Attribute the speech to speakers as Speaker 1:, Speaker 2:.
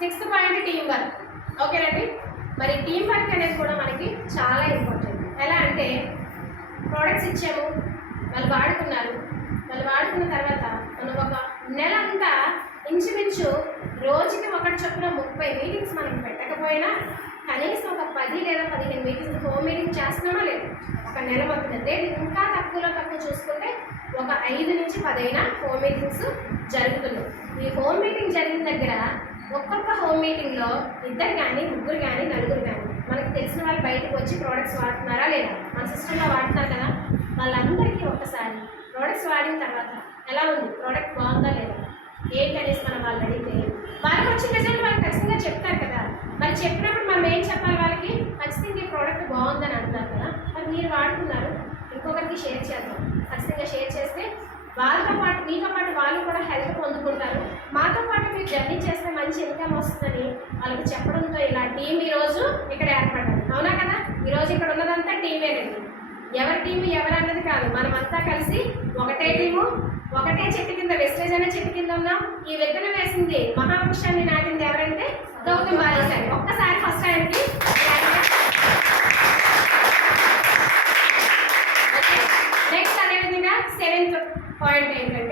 Speaker 1: Sixth point team work. ఓకేనండి? మరి team work అనేది కూడా మనకి చాలా ఇంపార్టెంట్. ఎలా అంటే ప్రోడక్ట్స్ ఇచ్చాము వాళ్ళు వాడుకున్నారు. వాళ్ళు వాడుకున్న తర్వాత మనం ఒక నెల అంతా ఇంచుమించు రోజుకి ఒకటి చొప్పున ముప్పై మీటింగ్స్ మనం పెట్టకపోయినా కనీసం ఒక పది లేదా పదిహేను మీటింగ్స్ హోమ్ మీటింగ్ చేస్తున్నామా లేదు. ఒక నెల మొత్తం. లేదు ఇంకా తక్కువలో తక్కువ చూసుకుంటే ఒక ఐదు నుంచి పదైనా హోమ్ మీటింగ్స్ జరుగుతున్నాయి. ఈ హోమ్ మీటింగ్ జరిగిన దగ్గర ఒక్కొక్క హోమ్ మీటింగ్లో ఇద్దరు కానీ ముగ్గురు కానీ నలుగురు కానీ మనకు తెలిసిన వాళ్ళు బయటకు వచ్చి ప్రోడక్ట్స్ వాడుతున్నారా లేదా? మన సిస్టంలో వాడుతున్నారు కదా? వాళ్ళందరికీ ఒక్కసారి ప్రోడక్ట్స్ వాడిన తర్వాత ఎలా ఉంది? ప్రోడక్ట్ బాగుందా లేదా? ఏంటనేసి మనం వాళ్ళు అడిగితే వాళ్ళకి వచ్చిన రిజల్ట్ వాళ్ళకి ఖచ్చితంగా చెప్తారు కదా. మరి చెప్పినప్పుడు మనం ఏం చెప్పాలి వాళ్ళకి? ఖచ్చితంగా ఈ ప్రోడక్ట్ బాగుందని అంటున్నారు కదా. మరి మీరు వాడుతున్నారు ఇంకొకరికి షేర్ చేద్దాం. ఖచ్చితంగా షేర్ చేస్తే వాళ్ళతో పాటు మీతో మీరు జర్నీ చేస్తే మంచి ఇన్కమ్ వస్తుందని వాళ్ళకి చెప్పడంతో ఇలా టీం ఈరోజు ఇక్కడ ఏర్పడదు అవునా కదా? ఈరోజు ఇక్కడ ఉన్నదంతా టీమే రండి ఎవరి టీము ఎవరు అన్నది కాదు. మనమంతా కలిసి ఒకటే టీము ఒకటే చెట్టు కింద వెస్టేజ్ అనే చెట్టు కింద ఉన్నాం. ఈ విత్తనం వేసింది మహావృక్షాన్ని నాటింది ఎవరంటే గౌతమ్ బాలేశారి ఒక్కసారి ఫస్ట్ ఆయనకి నెక్స్ట్ అదేవిధంగా సెవెంత్ పాయింట్ ఏంటంటే